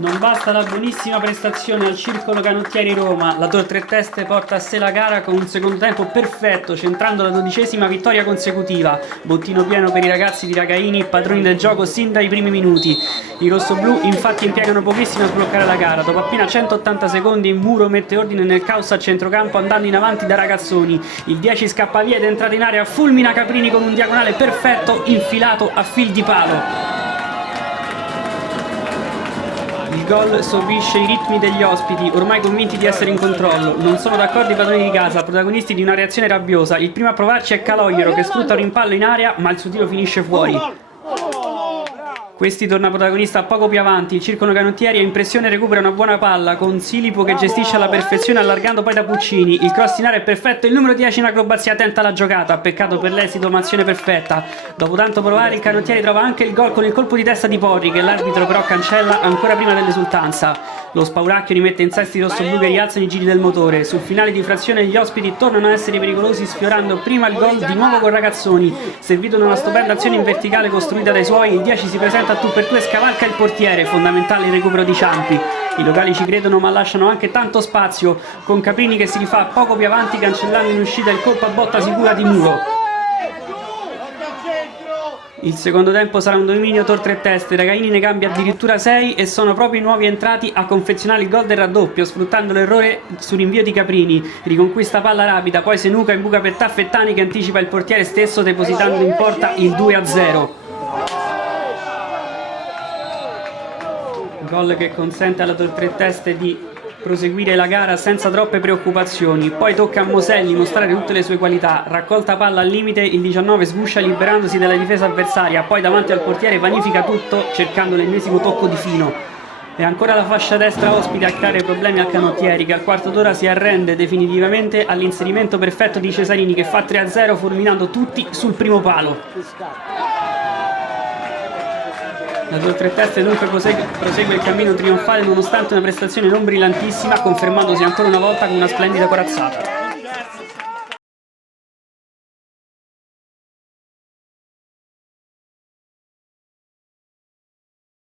Non basta la buonissima prestazione al Circolo Canottieri Roma, la Tor Tre Teste porta a sé la gara con un secondo tempo perfetto, centrando la 12ª vittoria consecutiva. Bottino pieno per i ragazzi di Ragaini, padroni del gioco sin dai primi minuti. I rossoblù infatti impiegano pochissimo a sbloccare la gara, dopo appena 180 secondi Muro mette ordine nel caos a centrocampo andando in avanti da Ragazzoni. Il 10 scappa via ed è entrato in area, fulmina Caprini con un diagonale perfetto infilato a fil di palo. Il gol sovvisce i ritmi degli ospiti, ormai convinti di essere in controllo. Non sono d'accordo i padroni di casa, protagonisti di una reazione rabbiosa. Il primo a provarci è Calogliero che sfrutta un rimpallo in area, ma il suo tiro finisce fuori. Questi torna protagonista poco più avanti, il Circolo Canottieri a impressione recupera una buona palla con Silipo che gestisce alla perfezione allargando poi da Puccini. Il cross in area è perfetto, il numero 10 in acrobazia tenta la giocata, peccato per l'esito ma azione perfetta. Dopo tanto provare il Canottieri trova anche il gol con il colpo di testa di Porri che l'arbitro però cancella ancora prima dell'esultanza. Lo Spauracchio rimette in sesto i rossoblù che rialzano i giri del motore. Sul finale di frazione gli ospiti tornano a essere pericolosi sfiorando prima il gol di nuovo con Ragazzoni. Servito da una stupenda azione in verticale costruita dai suoi, il 10 si presenta a tu per tu e scavalca il portiere, fondamentale il recupero di Ciampi. I locali ci credono ma lasciano anche tanto spazio, con Caprini che si rifà poco più avanti cancellando in uscita il colpo a botta sicura di Muro. Il secondo tempo sarà un dominio Tor Tre Teste, Ragaini ne cambia addirittura 6 e sono proprio i nuovi entrati a confezionare il gol del raddoppio, sfruttando l'errore su rinvio di Caprini. Riconquista palla rapida, poi Senuca imbuca per Taffettani che anticipa il portiere stesso depositando in porta il 2-0. Gol che consente alla Tor Tre Teste di proseguire la gara senza troppe preoccupazioni. Poi tocca a Moselli mostrare tutte le sue qualità. Raccolta palla al limite, il 19 sguscia liberandosi dalla difesa avversaria, poi davanti al portiere vanifica tutto cercando l'ennesimo tocco di fino. E ancora la fascia destra ospite a creare problemi al Canottieri che al quarto d'ora si arrende definitivamente all'inserimento perfetto di Cesarini che fa 3-0 fulminando tutti sul primo palo. La Tor Tre Teste dunque prosegue il cammino trionfale nonostante una prestazione non brillantissima, confermandosi ancora una volta con una splendida corazzata.